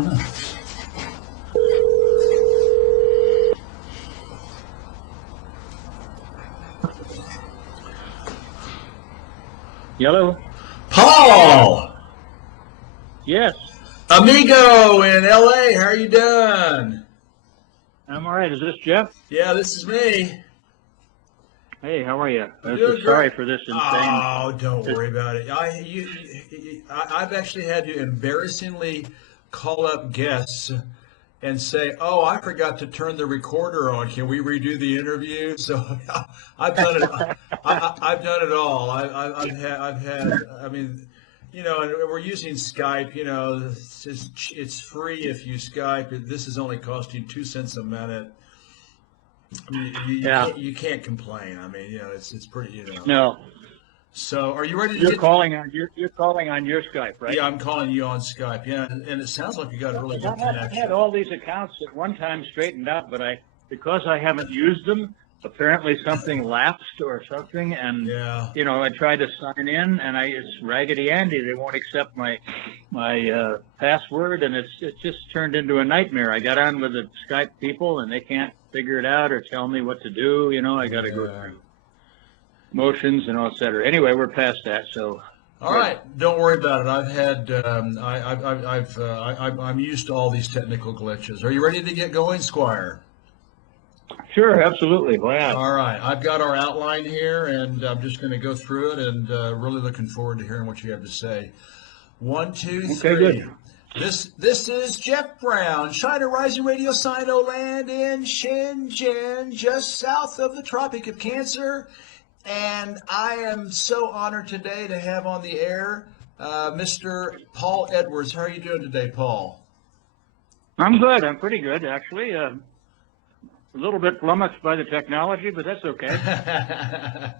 don't know. Hello? Paul! Yes. Amigo in L.A., how are you doing? I'm all right. Is this Jeff? Yeah, this is me. Hey, how are you? I'm Doing sorry great. for this insane... Oh, don't worry about it. I've actually had to embarrassingly call up guests and say, "Oh, I forgot to turn the recorder on. Can we redo the interview?" So I've done it. I've done it all. I've had. I mean, you know, and we're using Skype. You know, it's free if you Skype. This is only costing 2 cents a minute. I mean, you can't complain. I mean, you know, it's pretty. You know. No. So, are you ready to You're get? calling on your Skype, right? Yeah, I'm calling you on Skype. Yeah, and it sounds like you got a really good connection. I had all these accounts at one time straightened out, but because I haven't used them, apparently something lapsed or something, and Yeah. you know, I tried to sign in, and it's Raggedy Andy. They won't accept my password, and it's just turned into a nightmare. I got on with the Skype people, and they can't figure it out or tell me what to do. You know, I got to go through motions and et cetera. Anyway, we're past that, so. All right, don't worry about it. I've had I'm used to all these technical glitches. Are you ready to get going, Squire? Sure, absolutely. Wow. All right, I've got our outline here, and I'm just going to go through it, and really looking forward to hearing what you have to say. 1, 2, 3. Okay, good. This is Jeff Brown, China Rising Radio Sinoland in Shenzhen, just south of the Tropic of Cancer. And I am so honored today to have on the air Mr. Paul Edwards. How are you doing today, Paul? I'm good. I'm pretty good, actually. A little bit flummoxed by the technology, but that's okay.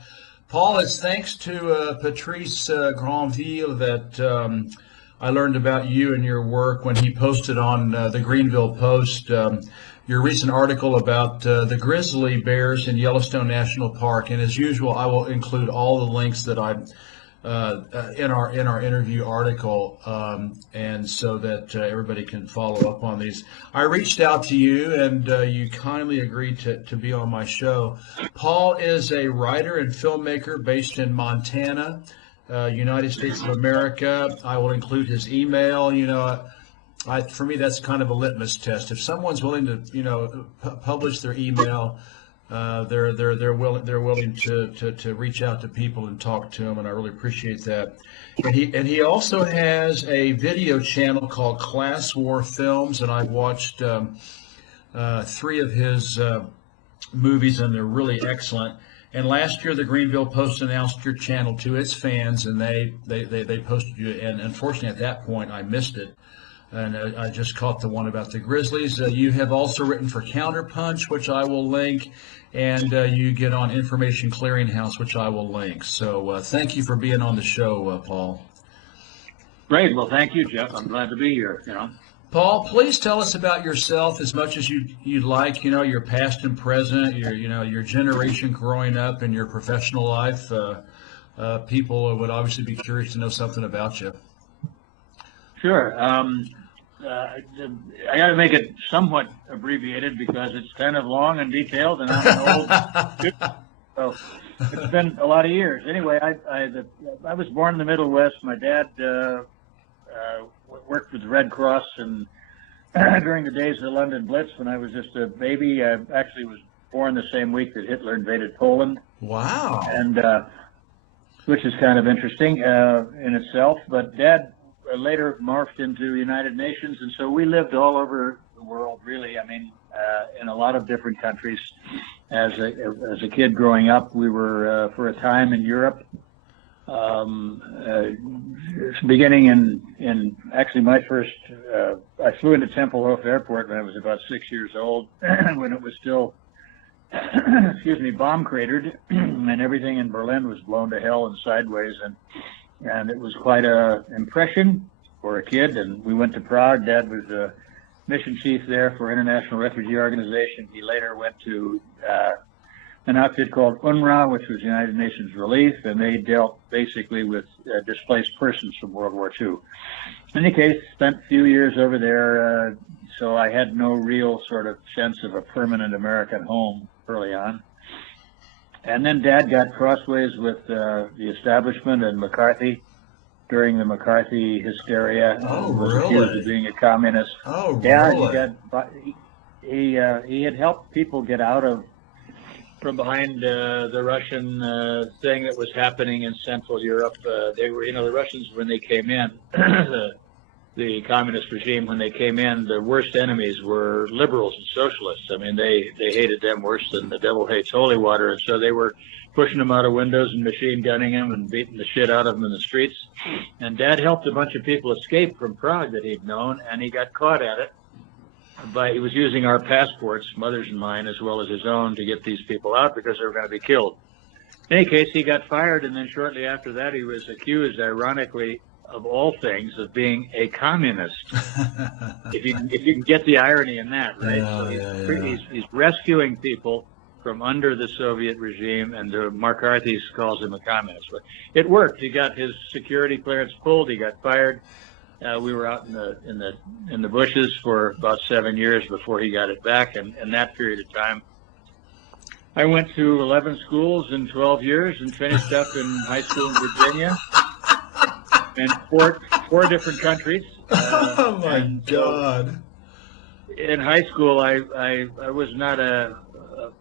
Paul, it's thanks to Patrice Granville that I learned about you and your work when he posted on the Greenville Post your recent article about the grizzly bears in Yellowstone National Park. And as usual, I will include all the links that I in our interview article, and so that everybody can follow up on these. I reached out to you, and you kindly agreed to be on my show. Paul is a writer and filmmaker based in Montana, United States of America. I will include his email. You know, for me, that's kind of a litmus test. If someone's willing to, you know, publish their email, they're willing to reach out to people and talk to them, and I really appreciate that. And he also has a video channel called Class War Films, and I've watched 3 of his movies, and they're really excellent. And last year, the Greenville Post announced your channel to its fans, and they posted you. And unfortunately, at that point, I missed it. And I just caught the one about the Grizzlies. You have also written for Counterpunch, which I will link, and you get on Information Clearinghouse, which I will link. So thank you for being on the show, Paul. Great. Well, thank you, Jeff. I'm glad to be here. You know, Paul, please tell us about yourself as much as you'd like. You know, your past and present, your generation growing up, and your professional life. People would obviously be curious to know something about you. Sure. I got to make it somewhat abbreviated because it's kind of long and detailed, and I'm an old. So it's been a lot of years. Anyway, I was born in the Middle West. My dad worked with the Red Cross, and during the days of the London Blitz, when I was just a baby, I actually was born the same week that Hitler invaded Poland. Wow. And which is kind of interesting in itself. But Dad later morphed into the United Nations, and so we lived all over the world, really. I mean, in a lot of different countries. As a kid growing up, we were for a time in Europe. Beginning in actually my first, I flew into Tempelhof Airport when I was about 6 years old, when it was still, bomb cratered, and everything in Berlin was blown to hell and sideways, and it was quite a impression for a kid. And we went to Prague. Dad was a mission chief there for International Refugee Organization. He later went to an outfit called UNRWA, which was United Nations Relief, and they dealt basically with displaced persons from World War II. In any case, spent a few years over there, so I had no real sort of sense of a permanent American home early on. And then Dad got crossways with the establishment and McCarthy during the McCarthy hysteria. Oh, was really? accused of being a communist. Oh, yeah, really? he had helped people get out of from behind the Russian thing that was happening in Central Europe. They were, the Russians, when they came in, the communist regime, when they came in, the worst enemies were liberals and socialists. I mean, they hated them worse than the devil hates holy water, and so they were pushing them out of windows and machine gunning them and beating the shit out of them in the streets. And Dad helped a bunch of people escape from Prague that he'd known, and he got caught at it. He was using our passports, mother's and mine, as well as his own, to get these people out because they were going to be killed. In any case, he got fired, and then shortly after that, he was accused, ironically, of all things, of being a communist. if you can get the irony in that, right? Yeah, he's rescuing people from under the Soviet regime, and McCarthy calls him a communist. But it worked. He got his security clearance pulled. He got fired. We were out in the bushes for about 7 years before he got it back, and in that period of time, I went to 11 schools in 12 years and finished up in high school in Virginia and four different countries. Oh my God! In high school, I was not a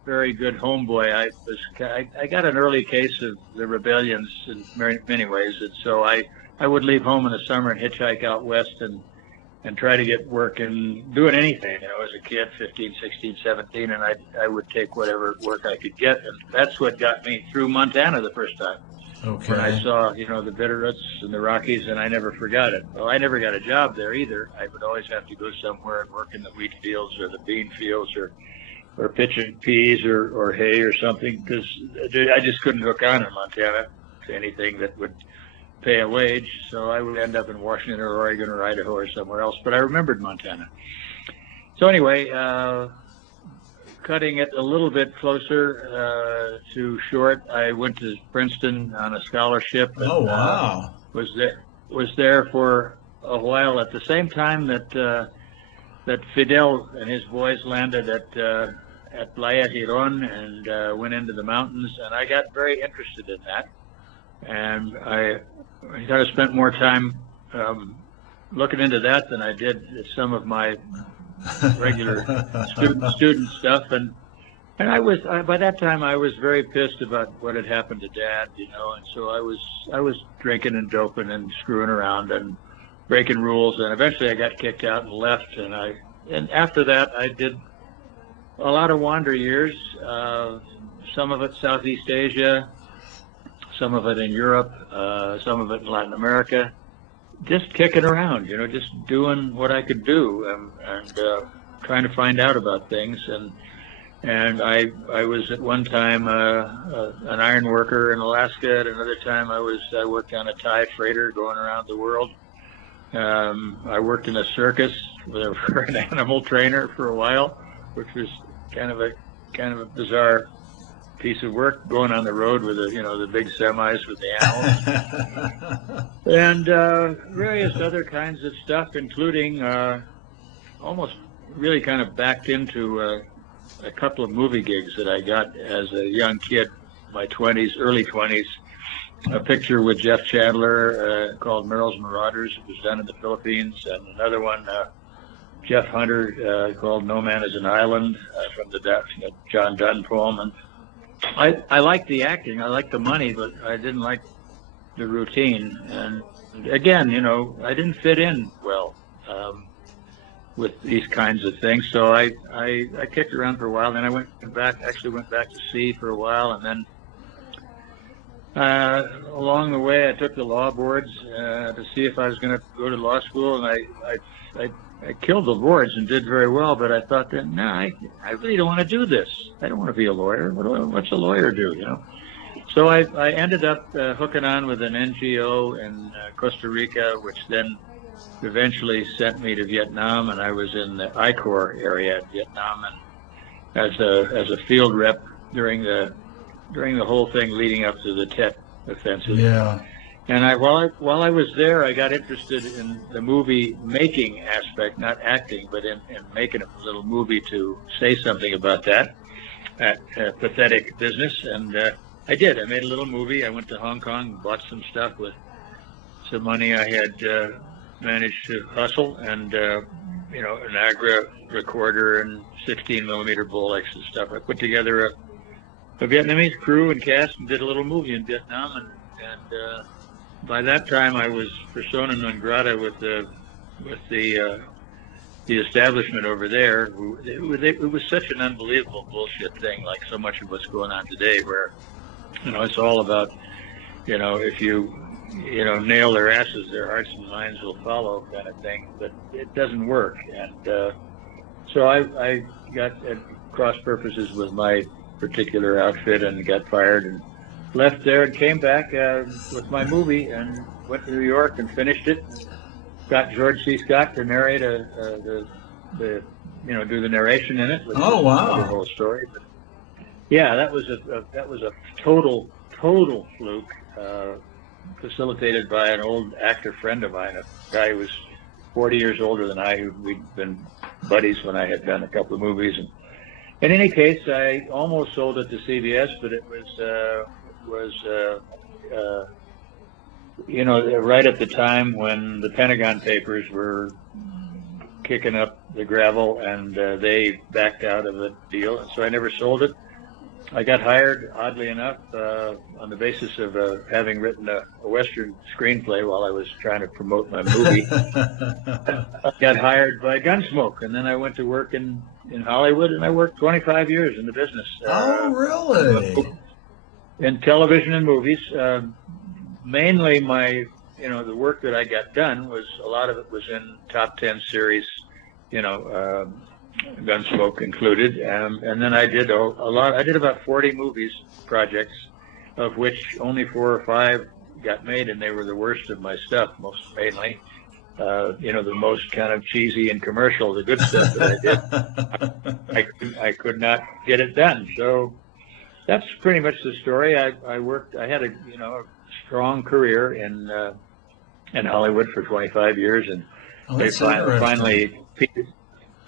very good homeboy. I got an early case of the rebellions in many ways, and so I would leave home in the summer and hitchhike out west and try to get work and doing anything. As a kid, 15, 16, 17, and I would take whatever work I could get. And that's what got me through Montana the first time. Okay. When I saw, the Bitterroots and the Rockies, and I never forgot it. Well, I never got a job there either. I would always have to go somewhere and work in the wheat fields or the bean fields or pitching peas or hay or something, because I just couldn't hook on in Montana to anything that would pay a wage, so I would end up in Washington or Oregon or Idaho or somewhere else, but I remembered Montana. So anyway, cutting it a little bit closer to short, I went to Princeton on a scholarship. And, oh, wow. Was there for a while at the same time that Fidel and his boys landed at Playa Giron and went into the mountains, and I got very interested in that. And I kind of spent more time looking into that than I did some of my regular student stuff. And I was by that time I was very pissed about what had happened to Dad, and so I was drinking and doping and screwing around and breaking rules. And eventually I got kicked out and left. And after that I did a lot of wander years, some of it Southeast Asia, some of it in Europe, some of it in Latin America, just kicking around, just doing what I could do and trying to find out about things. And I was at one time an iron worker in Alaska. At another time I worked on a Thai freighter going around the world. I worked in a circus for an animal trainer for a while, which was kind of a bizarre piece of work, going on the road with the big semis with the animals, and various other kinds of stuff, including almost really kind of backed into a couple of movie gigs that I got as a young kid, my 20s, early 20s. A picture with Jeff Chandler called Merrill's Marauders. It was done in the Philippines, and another one, Jeff Hunter, called No Man is an Island, from the John Donne poem. And I liked the acting, I liked the money, but I didn't like the routine. And again, I didn't fit in well with these kinds of things. So I kicked around for a while. Then I went back to sea for a while, and then along the way I took the law boards to see if I was going to go to law school, and I killed the boards and did very well, but I thought that, no, I really don't want to do this. I don't want to be a lawyer. What's a lawyer do, So I ended up hooking on with an NGO in Costa Rica, which then eventually sent me to Vietnam, and I was in the I Corps area in Vietnam, and as a field rep during the during the whole thing leading up to the Tet offensive. Yeah. And while I was there, I got interested in the movie making aspect, not acting, but in making a little movie to say something about that pathetic business. And I did. I made a little movie. I went to Hong Kong, bought some stuff with some money I had managed to hustle, and an Agra recorder and 16 millimeter Bolex and stuff. I put together a Vietnamese crew and cast and did a little movie in Vietnam, and by that time I was persona non grata with the establishment over there. It was such an unbelievable bullshit thing, like so much of what's going on today, where it's all about if you nail their asses, their hearts and minds will follow, kind of thing. But it doesn't work, and so I got at cross purposes with my particular outfit and got fired and left there and came back with my movie and went to New York and finished it. Got George C. Scott to narrate do the narration in it. Oh, wow! The whole story. But yeah, that was a total fluke, facilitated by an old actor friend of mine, a guy who was 40 years older than I. We'd been buddies when I had done a couple of movies. And in any case, I almost sold it to CBS, but it was right at the time when the Pentagon Papers were kicking up the gravel, and they backed out of the deal, and so I never sold it. I got hired, oddly enough, on the basis of having written a Western screenplay while I was trying to promote my movie. I got hired by Gunsmoke, and then I went to work in Hollywood, and I worked 25 years in the business. Oh, really? In television and movies. Mainly the work that I got done a lot of it was in top 10 series, Gunsmoke included, and then I did a lot. I did about 40 movies projects, of which only 4 or 5 got made, and they were the worst of my stuff, mainly. The most kind of cheesy and commercial, the good stuff that I did. I could not get it done. So that's pretty much the story. I had a strong career in Hollywood for 25 years, and they finally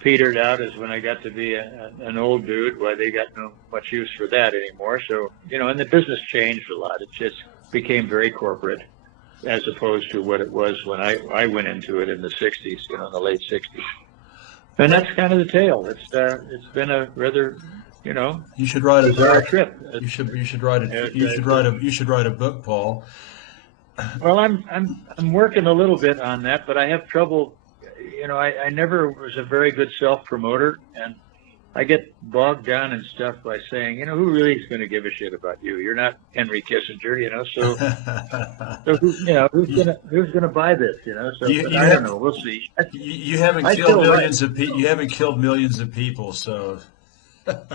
petered out is when I got to be an old dude. Why they got no much use for that anymore. So and the business changed a lot. It just became very corporate, as opposed to what it was when I went into it in the 60s, in the late 60s. And that's kind of the tale. It's been a rather you should write a book. Trip. You should write a book, Paul. Well, I'm working a little bit on that, but I have trouble. I never was a very good self-promoter, and I get bogged down in stuff by saying, who really is going to give a shit about you? You're not Henry Kissinger, so who's going to buy this, So I don't know. We'll see. You haven't killed millions of people. You haven't killed millions of people, so.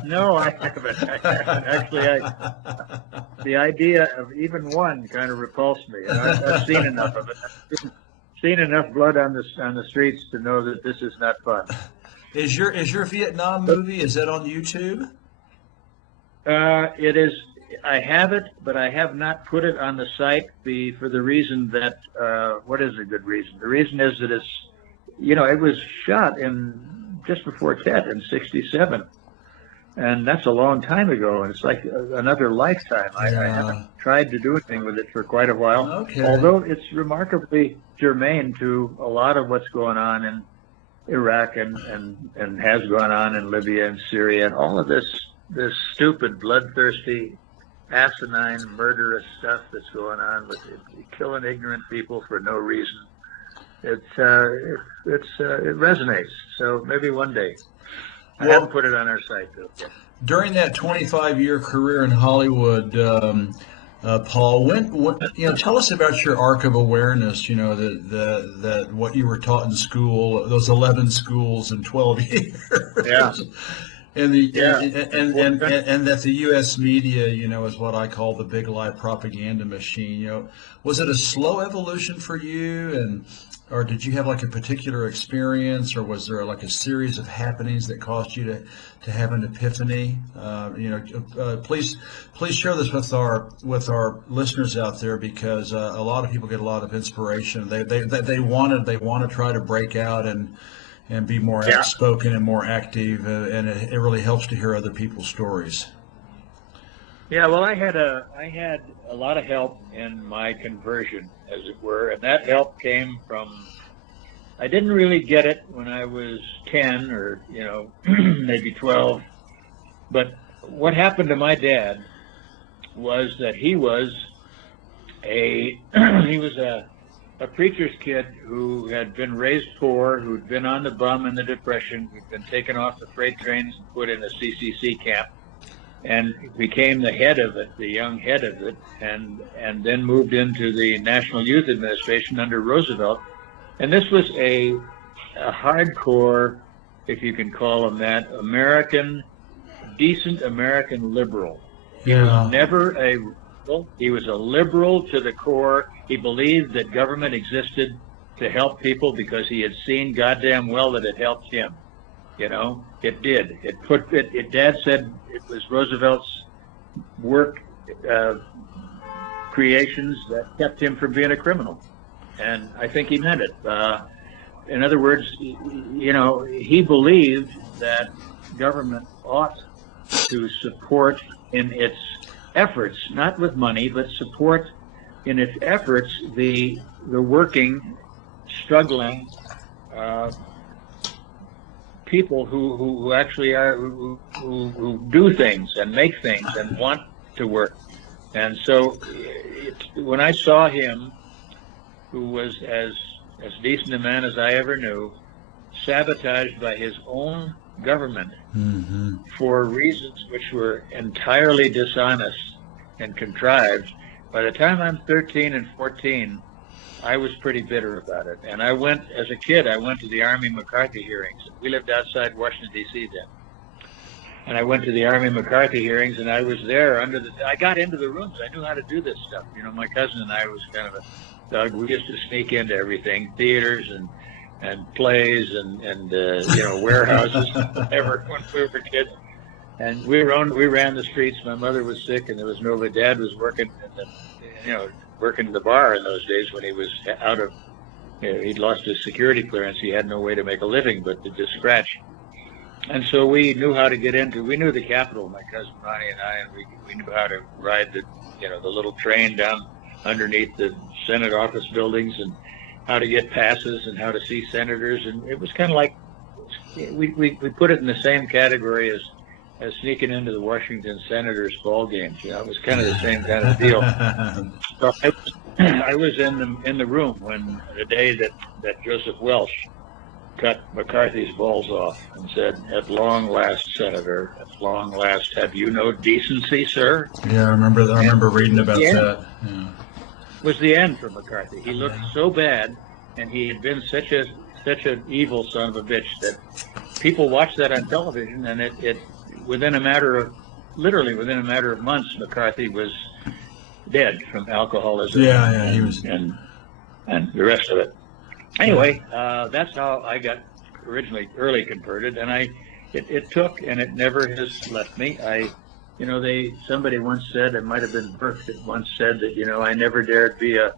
No, I haven't. Actually, the idea of even one kind of repulsed me. I've seen enough of it. I've seen enough blood on the streets to know that this is not fun. Is your Vietnam movie, is that on YouTube? It is. I have it, but I have not put it on the site for the reason that what is a good reason? The reason is that it's it was shot in just before Tet in '67. And that's a long time ago, and it's like another lifetime. I haven't tried to do anything with it for quite a while, although it's remarkably germane to a lot of what's going on in Iraq and has gone on in Libya and Syria, and all of this stupid, bloodthirsty, asinine, murderous stuff that's going on with killing ignorant people for no reason. It resonates. So maybe one day. I haven't put it on our site, though. During that 25-year career in Hollywood, Paul, tell us about your arc of awareness. That what you were taught in school, those 11 schools in 12 years. Yeah. And the Yeah. and that the U.S. media, is what I call the big lie propaganda machine. Was it a slow evolution for you, or did you have like a particular experience, or was there like a series of happenings that caused you to have an epiphany? Please share this with our listeners out there, because a lot of people get a lot of inspiration. They want to try to break out and be more Yeah. outspoken and more active, and it really helps to hear other people's stories. Yeah, well, I had a lot of help in my conversion, as it were, and that help came from. I didn't really get it when I was 10 or maybe 12, but what happened to my dad was that he was a preacher's kid who had been raised poor, who'd been on the bum in the Depression, who'd been taken off the freight trains and put in a CCC camp, and became the head of it, the young head of it, and then moved into the National Youth Administration under Roosevelt. And this was a hardcore, if you can call him that, decent American liberal. He was never a liberal. He was a liberal to the core. He believed that government existed to help people because he had seen goddamn well that it helped him. It did. Dad said it was Roosevelt's work creations that kept him from being a criminal. And I think he meant it. In other words, he believed that government ought to support in its efforts, not with money, but support in its efforts the working, struggling people who actually are who do things and make things and want to work. And so when I saw him, who was as decent a man as I ever knew, sabotaged by his own government for reasons which were entirely dishonest and contrived, by the time I'm 13 and 14, I was pretty bitter about it. And as a kid, I went to the Army McCarthy hearings. We lived outside Washington, D.C. then. And I went to the Army McCarthy hearings, and I was there I got into the rooms. I knew how to do this stuff. My cousin and I was kind of we used to sneak into everything, theaters and plays and warehouses, whatever, when we were kids. And we ran the streets. My mother was sick, and there was nobody. Dad was working working the bar in those days when he was out of, he'd lost his security clearance. He had no way to make a living but to just scratch. And so we knew how to we knew the Capitol, my cousin Ronnie and I, and we knew how to ride the little train down underneath the Senate office buildings, and how to get passes and how to see senators. And it was kind of like, we put it in the same category as sneaking into the Washington Senators ball games. It was kind of the same kind of deal. So I was in the room when the day that Joseph Welch cut McCarthy's balls off and said, "At long last, Senator, at long last, have you no decency, sir?" Yeah, I remember that. I remember reading about that. Yeah. Was the end for McCarthy. He looked so bad, and he had been such an evil son of a bitch that people watched that on television, and it within a matter of months, McCarthy was dead from alcoholism. Yeah, he was, and the rest of it. Anyway, that's how I got early converted, and it took, and it never has left me. Somebody once said, it might have been Burke that once said that, I never dared be a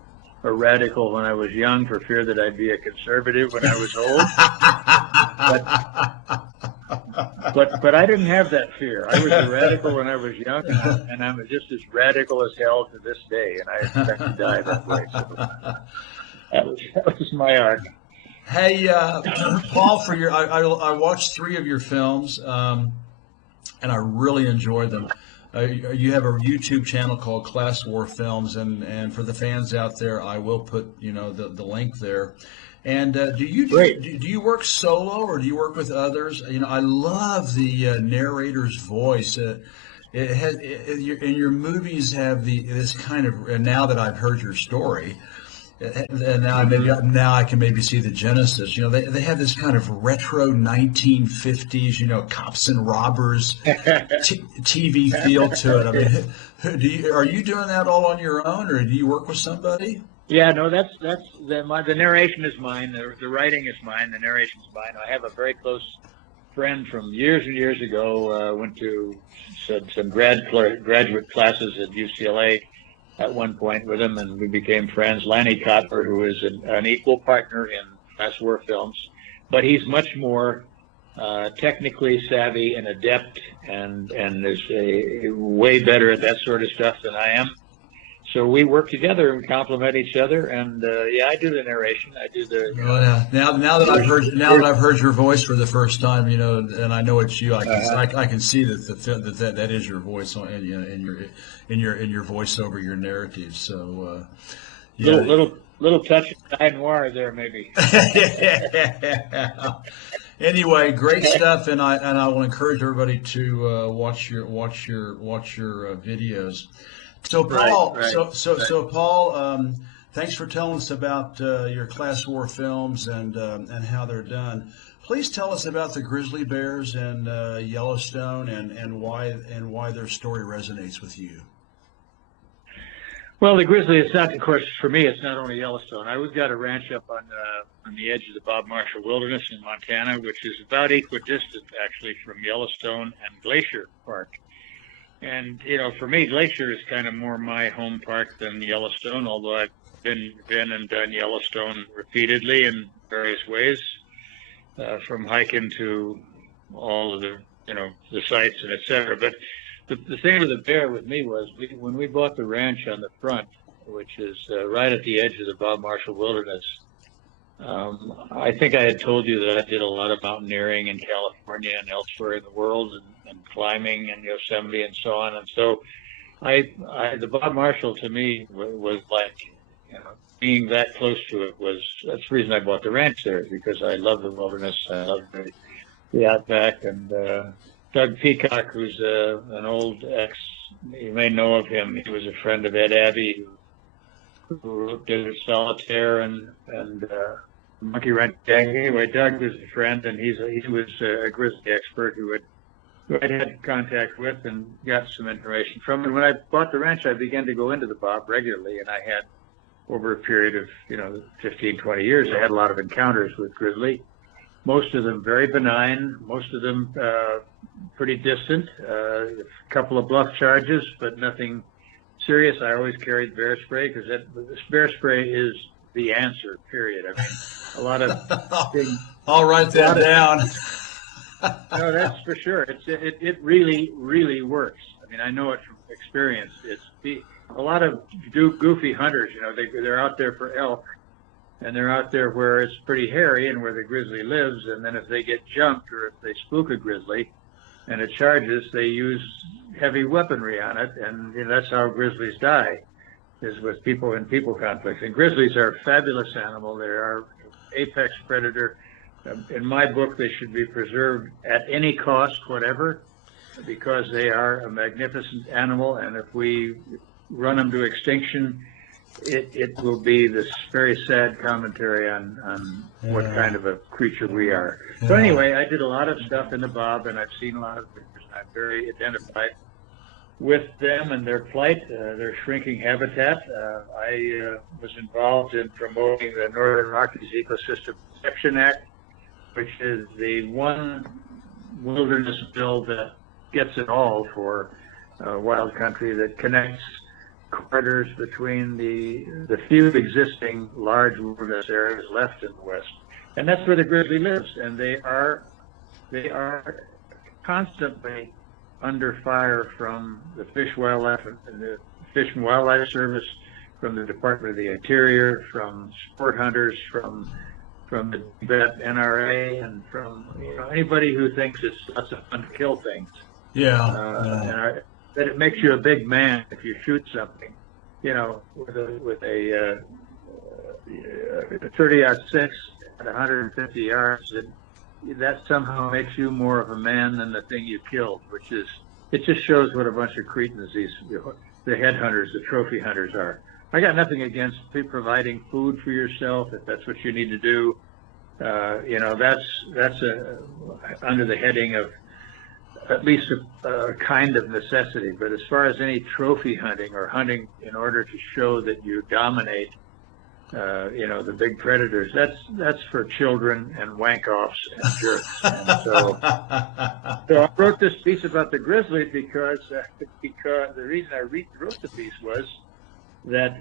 radical when I was young for fear that I'd be a conservative when I was old. But I didn't have that fear. I was a radical when I was young, and I'm just as radical as hell to this day, and I expect to die that way. So that was my arc. Hey, Paul, I watched 3 of your films, and I really enjoyed them. You have a YouTube channel called Class War Films, and for the fans out there, I will put the link there. And do you work solo, or do you work with others? I love the narrator's voice. And your movies have this kind of. And now that I've heard your story, And now I can maybe see the genesis. They have this kind of retro 1950s, cops and robbers TV feel to it. I mean, are you doing that all on your own, or do you work with somebody? Yeah, no, that's the narration is mine. The writing is mine. The narration is mine. I have a very close friend from years and years ago. Went to some graduate classes at UCLA at one point with him, and we became friends. Lanny Cotler, who is an equal partner in class war films, but he's much more technically savvy and adept, and is way better at that sort of stuff than I am. So we work together and complement each other, and yeah, I do the narration. I do the. Now that I've heard your voice for the first time, and I know it's you, I can see that is your voice in your voice over your narrative. So yeah, little touch of Guy Noir there, maybe. Anyway, great stuff, and I will encourage everybody to watch your videos. So Paul, so Paul, thanks for telling us about your class war films and how they're done. Please tell us about the grizzly bears and Yellowstone and why their story resonates with you. Well, the grizzly, it's not, of course, for me, it's not only Yellowstone. We've got a ranch up on the edge of the Bob Marshall Wilderness in Montana, which is about equidistant, actually, from Yellowstone and Glacier Park. And, for me, Glacier is kind of more my home park than Yellowstone, although I've been and done Yellowstone repeatedly in various ways, from hiking to all of the, the sites and et cetera. But the thing with the bear with me was when we bought the ranch on the front, which is right at the edge of the Bob Marshall Wilderness, I think I had told you that I did a lot of mountaineering in California and elsewhere in the world, and climbing in Yosemite and so on. And so the Bob Marshall to me was like, being that close to it that's the reason I bought the ranch there, because I love the wilderness. I love the outback. And Doug Peacock, who's an old you may know of him. He was a friend of Ed Abbey, who did Solitaire and Monkey Wrench Gang. Anyway, Doug was a friend, and he was a grizzly expert who I had contact with and got some information from. And when I bought the ranch, I began to go into the Bob regularly, and I had, over a period of 15, 20 years, I had a lot of encounters with grizzly. Most of them very benign, most of them pretty distant, a couple of bluff charges, but nothing serious. I always carried bear spray, because this bear spray is the answer, period. I mean, a lot of things. I'll write that down. No, that's for sure. It really, really works. I mean, I know it from experience. A lot of goofy hunters, they're out there for elk, and they're out there where it's pretty hairy and where the grizzly lives. And then if they get jumped, or if they spook a grizzly and it charges, they use heavy weaponry on it, and that's how grizzlies die, is with people in people conflicts. And grizzlies are a fabulous animal. They are apex predator. In my book, they should be preserved at any cost, whatever, because they are a magnificent animal. And if we run them to extinction, it will be this very sad commentary on what kind of a creature we are. Yeah. So anyway, I did a lot of stuff in the Bob, and I've seen a lot of pictures. I'm very identified with them and their plight, their shrinking habitat. I was involved in promoting the Northern Rockies Ecosystem Protection Act, which is the one wilderness bill that gets it all for wild country, that connects corridors between the few existing large wilderness areas left in the West. And that's where the grizzly lives, and they are constantly under fire from the Fish and Wildlife Service, from the Department of the Interior, from sport hunters, from the Tibet NRA, and from anybody who thinks it's lots of fun to kill things. And that it makes you a big man if you shoot something, with a 30-06 at 150 yards. That somehow makes you more of a man than the thing you killed, it just shows what a bunch of cretins the headhunters, the trophy hunters are. I got nothing against providing food for yourself if that's what you need to do. That's under the heading of at least a kind of necessity. But as far as any trophy hunting or hunting in order to show that you dominate, the big predators, that's for children and wank-offs and jerks. And so I wrote this piece about the grizzly because the reason I wrote the piece was that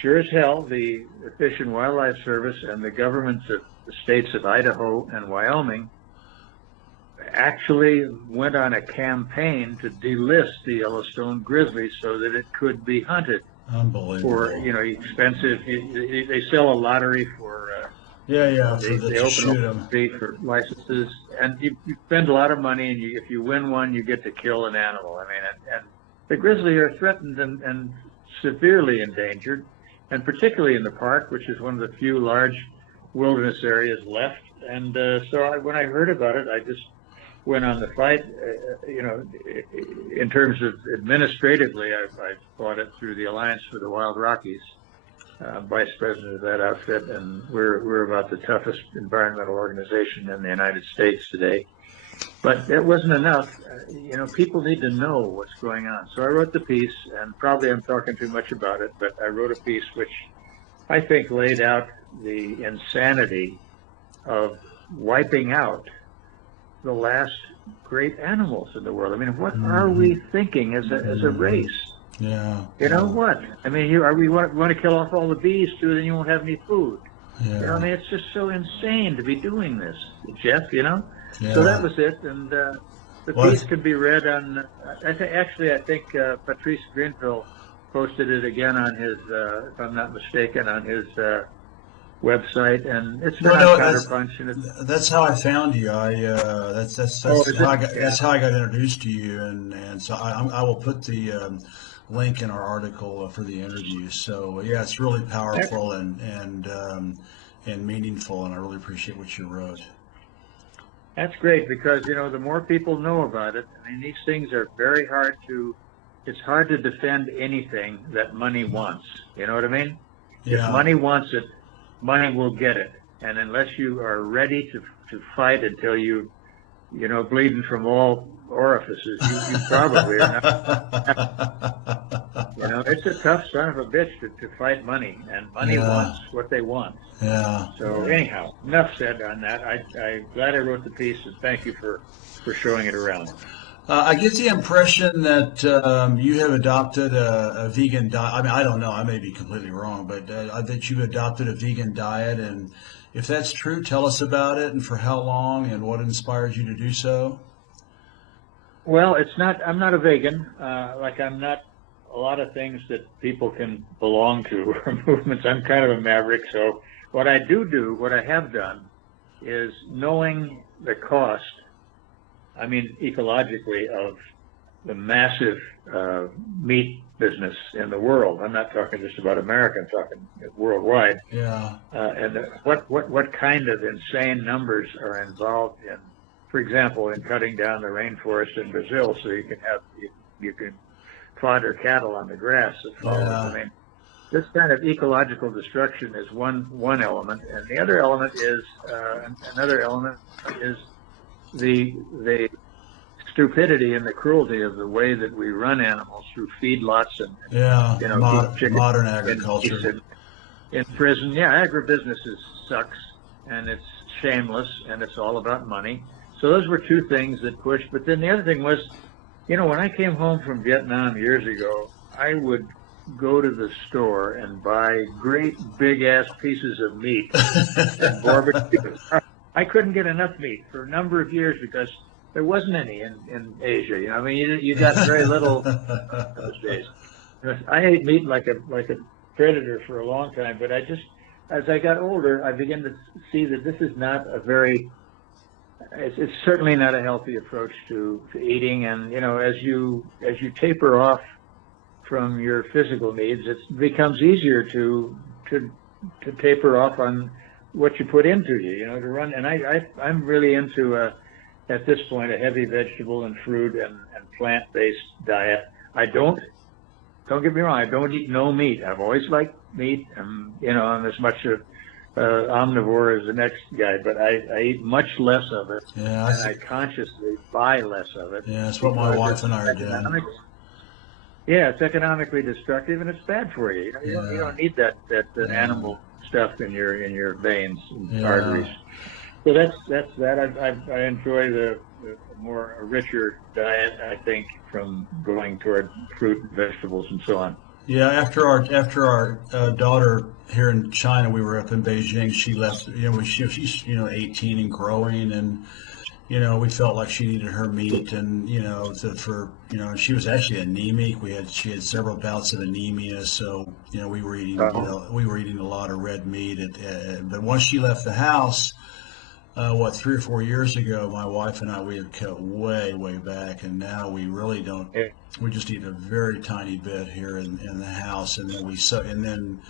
sure as hell the Fish and Wildlife Service and the governments of the states of Idaho and Wyoming actually went on a campaign to delist the Yellowstone grizzly so that it could be hunted. Unbelievable. For expensive. They sell a lottery for. They open up for licenses, and you spend a lot of money, and if you win one, you get to kill an animal. I mean, and the grizzly are threatened and severely endangered, and particularly in the park, which is one of the few large wilderness areas left. And when I heard about it, I just went on the fight. In terms of administratively, I fought it through the Alliance for the Wild Rockies, vice president of that outfit, and we're about the toughest environmental organization in the United States today. But it wasn't enough. People need to know what's going on. So I wrote the piece, and probably I'm talking too much about it, but I wrote a piece which I think laid out the insanity of wiping out the last great animals in the world. I mean, what are we thinking as a race? Yeah. What? I mean, we want to kill off all the bees too, then you won't have any food. Yeah. I mean, it's just so insane to be doing this, Jeff. Yeah. So that was it, and the piece could be read on. I think Patrice Greenville posted it again on his, if I'm not mistaken, on his website, and it's been on Counterpunch. That's how I found you. That's how I got introduced to you, and so I will put the link in our article for the interview. So yeah, it's really powerful and meaningful, and I really appreciate what you wrote. That's great, because the more people know about it, I mean, these things are very hard to. It's hard to defend anything that money wants. You know what I mean? Yeah. If money wants it, money will get it, and unless you are ready to fight until you bleeding from all orifices, you probably are not. It's a tough son of a bitch to fight money, and money wants what they want. Yeah. So anyhow, enough said on that. I'm glad I wrote the piece, and thank you for showing it around. I get the impression that you have adopted a vegan diet. I mean, I don't know. I may be completely wrong, but that you've adopted a vegan diet. And if that's true, tell us about it and for how long and what inspires you to do so. Well, I'm not a vegan. I'm not a lot of things that people can belong to or movements. I'm kind of a maverick. So what I have done is, knowing the cost, I mean, ecologically, of the massive meat business in the world. I'm not talking just about America. I'm talking worldwide. Yeah. And what kind of insane numbers are involved in, for example, in cutting down the rainforest in Brazil so you can fodder cattle on the grass that follows. Yeah. I mean, this kind of ecological destruction is one element, and the other element is the stupidity and the cruelty of the way that we run animals through feedlots and modern agriculture in prison. Yeah, agribusiness sucks, and it's shameless, and it's all about money. So those were two things that pushed. But then the other thing was, when I came home from Vietnam years ago, I would go to the store and buy great big ass pieces of meat and barbecue. I couldn't get enough meat for a number of years because there wasn't any in Asia. You got very little those days. I ate meat like a predator for a long time, but as I got older, I began to see that this is not it's certainly not a healthy approach to eating. And as you taper off from your physical needs, it becomes easier to taper off on what you put into you, to run. And I'm really into at this point a heavy vegetable and fruit and plant-based diet. I don't don't get me wrong, I don't eat no meat. I've always liked meat. I'm as much a omnivore as the next guy, but I eat much less of it, Yeah, and I consciously buy less of it. yeah, that's what my wife and I are doing. Yeah, it's economically destructive, and it's bad for you. You don't need that animal stuff in your veins and arteries. So that's that. I enjoy the more richer diet, I think, from going toward fruit and vegetables and so on. Yeah, after our daughter here in China, we were up in Beijing. She left. She's 18 and growing, and we felt like she needed her meat, and she was actually anemic. She had several bouts of anemia, so we were eating a lot of red meat. But once she left the house, 3 or 4 years ago, my wife and I, we had cut way back, and now we really don't. We just eat a very tiny bit here in the house, and then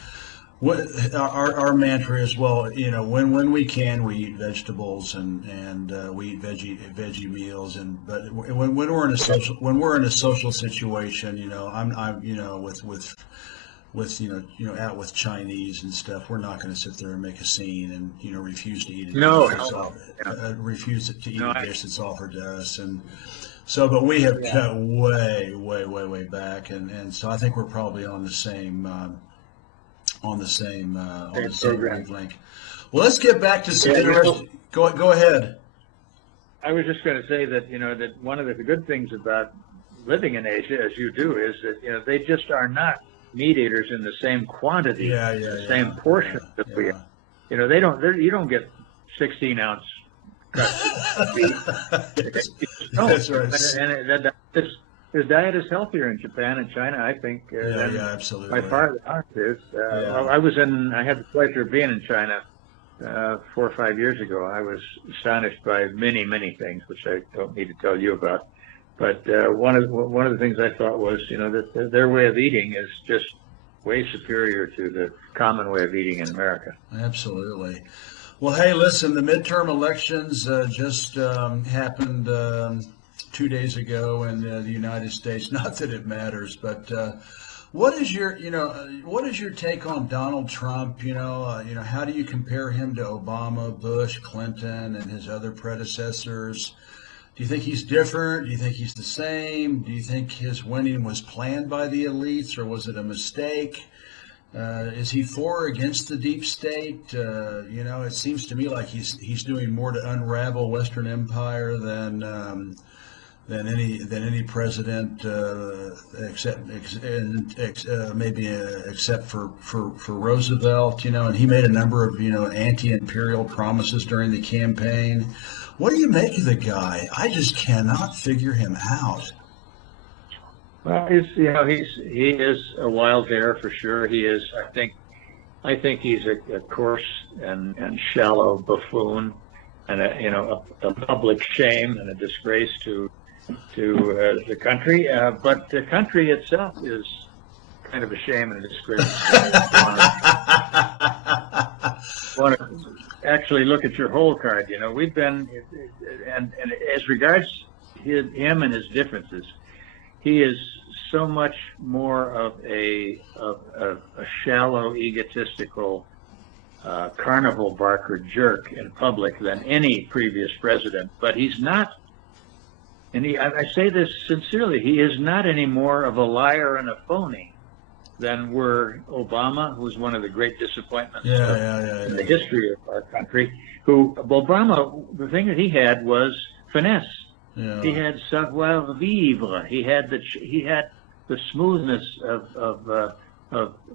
our mantra is, well, when we can, we eat vegetables and we eat veggie meals, but when we're in a social situation, I'm out with Chinese and stuff, we're not going to sit there and make a scene and refuse to eat a dish. Refuse to eat a dish that's offered to us, and so. But we have cut way back, and so I think we're probably on the same wavelength. Well, let's get back to some. Go ahead. I was just going to say that that one of the good things about living in Asia, as you do, is that they just are not meat eaters in the same quantity, the same portion that we are. They don't. You don't get 16-ounce cuts of beef. That's right. And the diet is healthier in Japan and China, I think. Than absolutely. By far, the ours is. I had the pleasure of being in China 4 or 5 years ago. I was astonished by many things, which I don't need to tell you about. But one of the things I thought was, that their way of eating is just way superior to the common way of eating in America. Absolutely. Well, hey, listen, the midterm elections just happened 2 days ago in the United States. Not that it matters, but what is your take on Donald Trump? How do you compare him to Obama, Bush, Clinton, and his other predecessors? Do you think he's different? Do you think he's the same? Do you think his winning was planned by the elites, or was it a mistake? Is he for or against the deep state? It seems to me like he's doing more to unravel Western empire than any president, except for Roosevelt. And he made a number of anti-imperial promises during the campaign. What do you make of the guy? I just cannot figure him out. Well, he is a wild hair for sure. He is. I think he's a coarse and shallow buffoon, and a public shame and a disgrace to the country. But the country itself is kind of a shame and a disgrace. Want to actually look at your whole card. We've been, and as regards him and his differences, he is so much more of a shallow, egotistical, carnival barker jerk in public than any previous president. But he's not, and I say this sincerely, he is not any more of a liar and a phony than were Obama, who was one of the great disappointments in the history of our country. Obama, the thing that he had was finesse. Yeah. He had savoir vivre. He had the smoothness of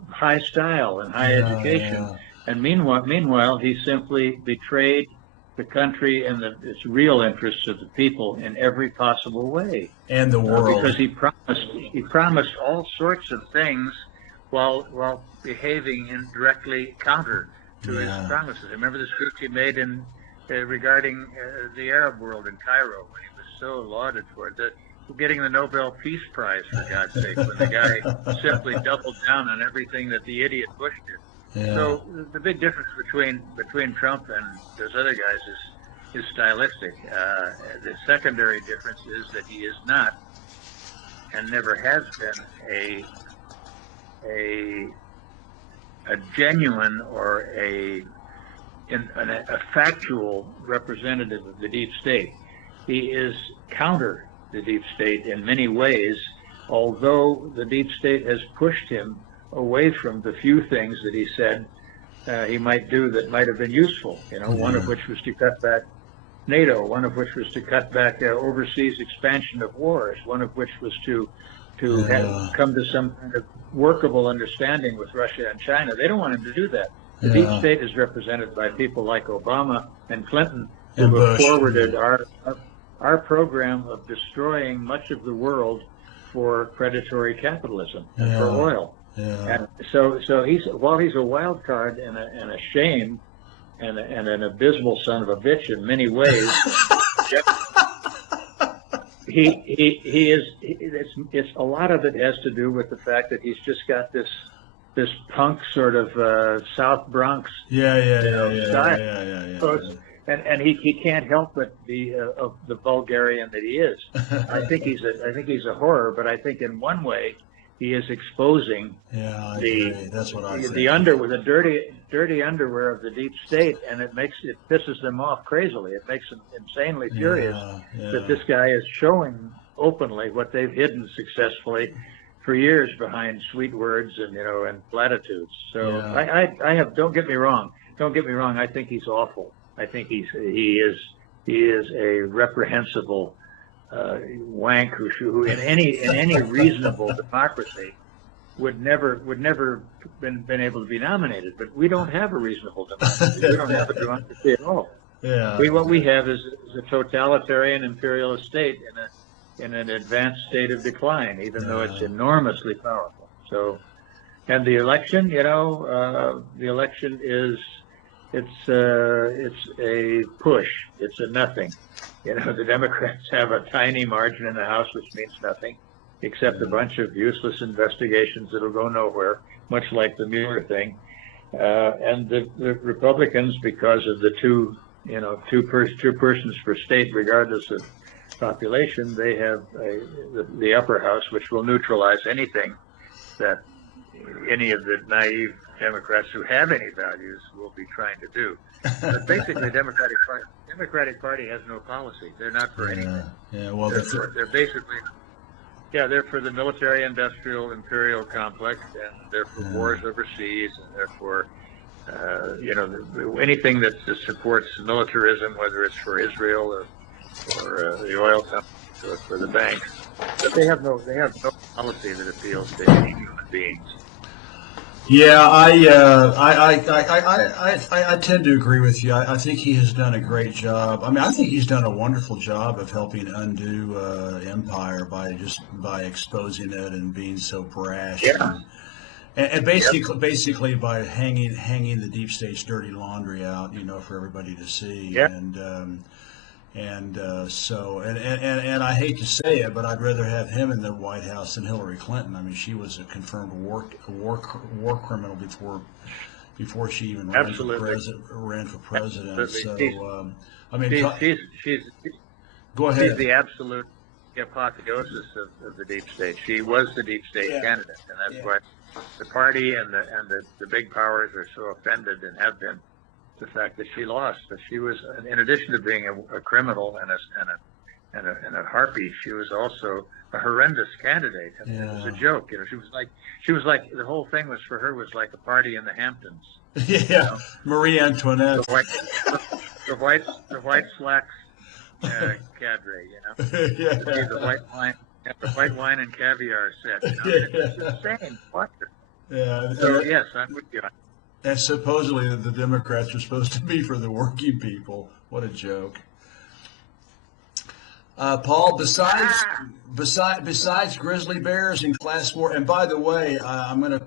high style and high education. Yeah. And meanwhile, he simply betrayed the country and its real interests of the people in every possible way. And the world. Because he promised all sorts of things while behaving indirectly counter to his promises. Remember the speech he made regarding the Arab world in Cairo, when he was so lauded for it, getting the Nobel Peace Prize, for God's sake, when the guy simply doubled down on everything that the idiot Bush did. Yeah. So the big difference between Trump and those other guys is stylistic. The secondary difference is that he is not, and never has been, a genuine or a factual representative of the deep state. He is counter the deep state in many ways, although the deep state has pushed him away from the few things that he said he might do that might have been useful. One of which was to cut back NATO, one of which was to cut back overseas expansion of wars, one of which was to come to some kind of workable understanding with Russia and China. They don't want him to do that. The deep state is represented by people like Obama and Clinton, who have forwarded our program of destroying much of the world for predatory capitalism and for oil. And so while he's a wild card and a shame and an abysmal son of a bitch in many ways, it's a lot of it has to do with the fact that he's just got this punk sort of South Bronx style. And he can't help but be of the vulgarian that he is. I think he's a horror, but I think in one way he is exposing the dirty underwear of the deep state, and it pisses them off crazily. It makes them insanely furious that this guy is showing openly what they've hidden successfully for years behind sweet words and platitudes. So don't get me wrong. I think he's awful. I think he is a reprehensible wank who in any reasonable democracy would never been able to be nominated. But we don't have a reasonable democracy. We don't have a democracy at all. What we have is a totalitarian imperialist state in an advanced state of decline, even though it's enormously powerful. So, and the election, the election is. It's a push. It's a nothing. The Democrats have a tiny margin in the House, which means nothing, except a bunch of useless investigations that'll go nowhere, much like the Mueller thing. And the Republicans, because of the two persons per state, regardless of population, they have the upper house, which will neutralize anything that any of the naive Democrats who have any values will be trying to do. But basically, Democratic Party has no policy. They're not for anything. They're basically, they're for the military-industrial imperial complex, and they're for wars overseas, and they're for anything that supports militarism, whether it's for Israel or the oil companies or for the banks. But they have no policy that appeals to any human beings. Yeah, I tend to agree with you. I think he has done a great job. I mean, I think he's done a wonderful job of helping undo empire by exposing it and being so brash. And basically by hanging the deep state's dirty laundry out, for everybody to see. And I hate to say it, but I'd rather have him in the White House than Hillary Clinton. I mean, she was a confirmed war criminal before she even ran for president. Absolutely. So she's go ahead. She's the absolute apotheosis of the deep state. She was the deep state candidate, and that's why the party and the big powers are so offended and have been. The fact that she lost, but she was, in addition to being a criminal and a harpy, she was also a horrendous candidate. I mean, it was a joke. She was like the whole thing was for her was like a party in the Hamptons. Marie Antoinette. The white slacks cadre. The white wine and caviar set. It's insane. What? So yes, I'm with you. And supposedly the Democrats are supposed to be for the working people. What a joke. Paul, besides grizzly bears and class war, and by the way, I'm going to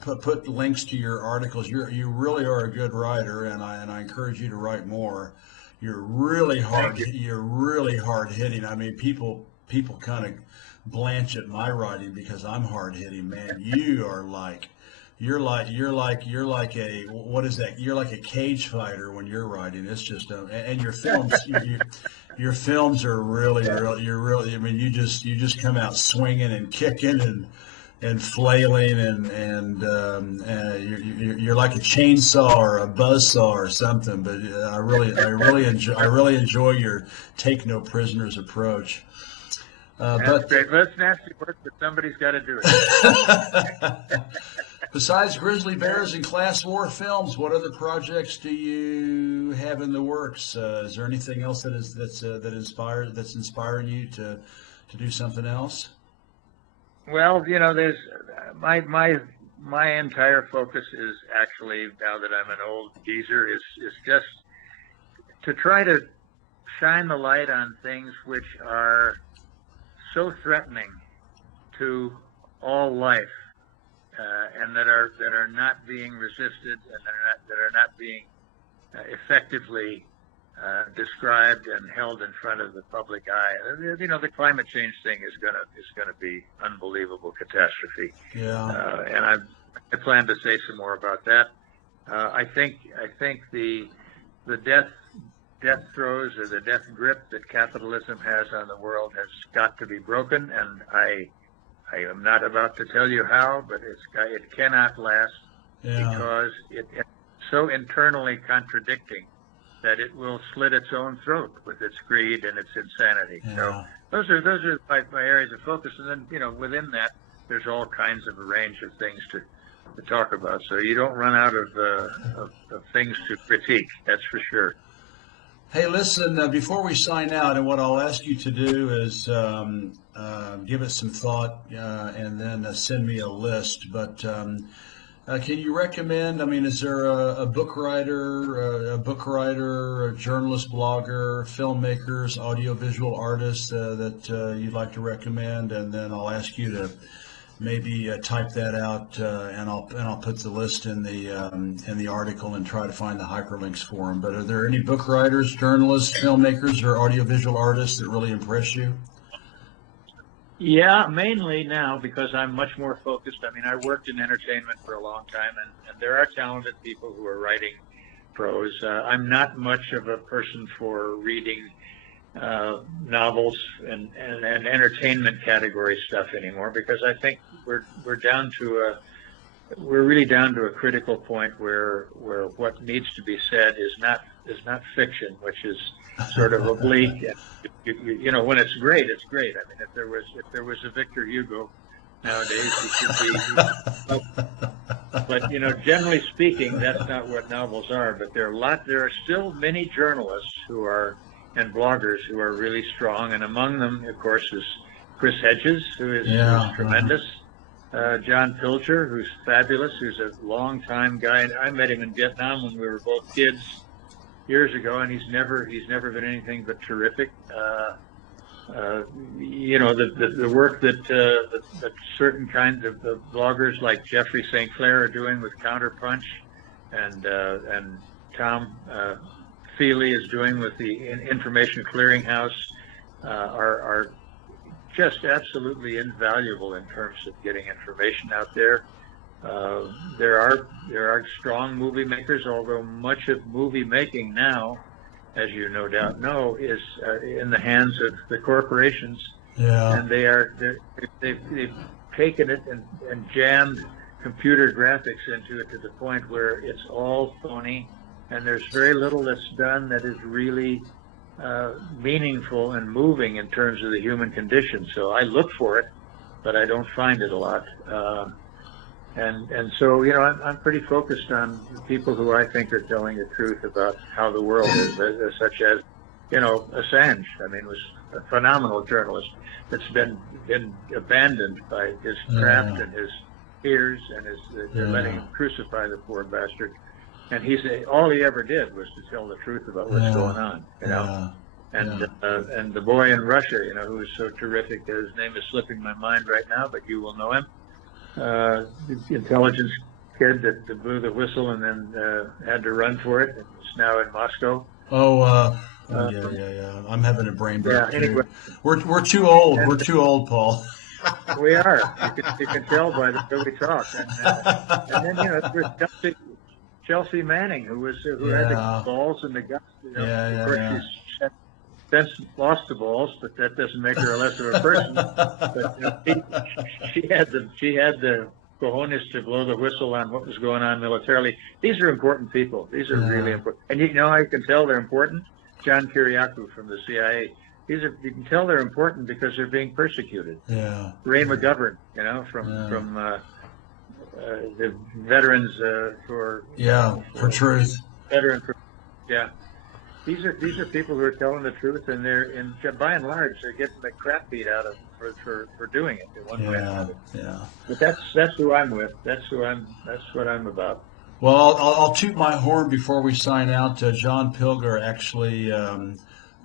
put links to your articles. You really are a good writer, and I encourage you to write more. You're really hard. You're really hard hitting. I mean, people kind of blanch at my writing because I'm hard hitting. Man, you are like. You're like a what is that? You're like a cage fighter when you're writing. It's just and your films, your films are really. I mean, you just come out swinging and kicking, and flailing, you're like a chainsaw or a buzzsaw or something. But I really enjoy your take no prisoners approach. That's great. Well, that's nasty work, but somebody's got to do it. Besides grizzly bears and class war films, what other projects do you have in the works? Is there anything else that's inspiring you to do something else? Well, there's my entire focus is actually, now that I'm an old geezer, is just to try to shine the light on things which are so threatening to all life, and that are not being resisted, and that are not being effectively described and held in front of the public eye. The climate change thing is gonna be unbelievable catastrophe. Yeah. And I plan to say some more about that. I think the death throes, or the death grip that capitalism has on the world has got to be broken, and I am not about to tell you how, but it cannot last, because it's so internally contradicting that it will slit its own throat with its greed and its insanity. Yeah. So those are my areas of focus, and then within that there's all kinds of a range of things to talk about. So you don't run out of things to critique. That's for sure. Hey, listen, before we sign out, and what I'll ask you to do is give it some thought and then send me a list. But can you recommend, is there a book writer, a journalist, blogger, filmmakers, audiovisual artists that you'd like to recommend? And then I'll ask you to maybe type that out, and I'll put the list in the article and try to find the hyperlinks for them. But are there any book writers, journalists, filmmakers, or audiovisual artists that really impress you? Yeah, mainly now, because I'm much more focused. I worked in entertainment for a long time, and there are talented people who are writing prose. I'm not much of a person for reading novels and entertainment category stuff anymore, because I think we're really down to a critical point where what needs to be said is not fiction, which is sort of oblique. When it's great, it's great. If there was a Victor Hugo nowadays, he should be. But generally speaking, that's not what novels are. But there are still many journalists and bloggers who are really strong, and among them, of course, is Chris Hedges, who's tremendous. John Pilger, who's fabulous, who's a long-time guy. I met him in Vietnam when we were both kids years ago, and he's never been anything but terrific. The work that certain kinds of bloggers like Jeffrey St. Clair are doing with Counterpunch, and Tom Feely is doing with the Information Clearinghouse, are just absolutely invaluable in terms of getting information out there. There are strong movie makers, although much of movie making now, as you no doubt know, is in the hands of the corporations. Yeah. And they've taken it and jammed computer graphics into it to the point where it's all phony, and there's very little that's done that is really meaningful and moving in terms of the human condition. So I look for it, but I don't find it a lot. And so I'm pretty focused on people who I think are telling the truth about how the world is, such as Assange. Was a phenomenal journalist that's been abandoned by his craft and his peers, and they're letting him crucify the poor bastard. And all he ever did was to tell the truth about what's going on, And the boy in Russia, who was so terrific, his name is slipping my mind right now, but you will know him. The intelligence kid that blew the whistle and then had to run for it, and is now in Moscow. Yeah. I'm having a brain break. Yeah, anyway. We're too old. We're too old, Paul. We are. You can tell by the way we talk. And then there's Chelsea Manning, who had the balls and the guts. Since lost the balls, but that doesn't make her less of a person. But she had the cojones to blow the whistle on what was going on militarily. These are important people. These are really important. And you know how you can tell they're important? John Kiriakou from the CIA. You can tell they're important because they're being persecuted. Yeah. Ray McGovern, from the veterans for truth. Veteran for These are people who are telling the truth, and by and large they're getting the crap beat out of them for doing it in one way or another. Yeah. But that's who I'm with. That's what I'm about. Well, I'll toot my horn before we sign out. John Pilger actually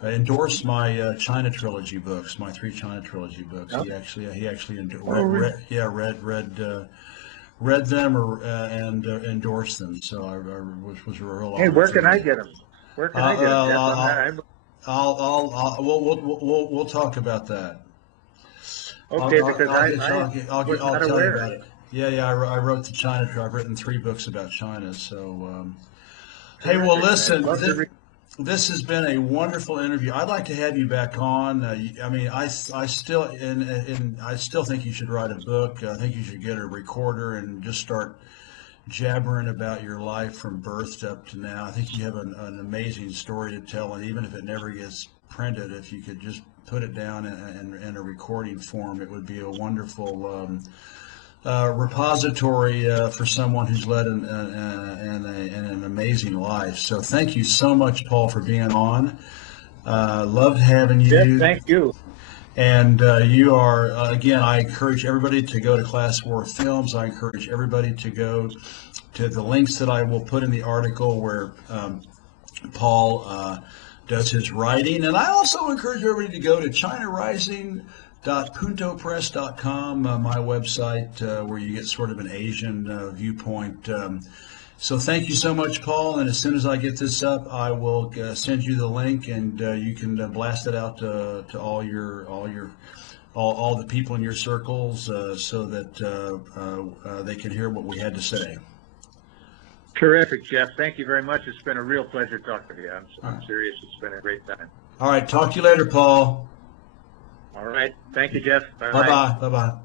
endorsed my China trilogy books, my 3 China trilogy books. Oh. He actually read them and endorsed them. So I was a real. Hey, where can I get them? Where can I get them? We'll talk about that. Okay, because I'll tell you about it. Yeah. I wrote the China. I've written 3 books about China. So, hey, well, listen. This has been a wonderful interview. I'd like to have you back on. I still think you should write a book. I think you should get a recorder and just start jabbering about your life from birth up to now. I think you have an amazing story to tell, and even if it never gets printed, if you could just put it down in a recording form, it would be a wonderful repository for someone who's led an amazing life. So thank you so much, Paul, for being on. Loved having you. Yes, thank you. And you are, again, I encourage everybody to go to Class War Films. I encourage everybody to go to the links that I will put in the article where Paul does his writing. And I also encourage everybody to go to chinarising.puntopress.com, my website, where you get sort of an Asian viewpoint. So thank you so much, Paul. And as soon as I get this up, I will send you the link, and you can blast it out to all the people in your circles, so that they can hear what we had to say. Terrific, Jeff. Thank you very much. It's been a real pleasure talking to you. I'm serious. It's been a great time. All right. Talk to you later, Paul. All right. Thank you, Jeff. Bye-bye. Bye-bye.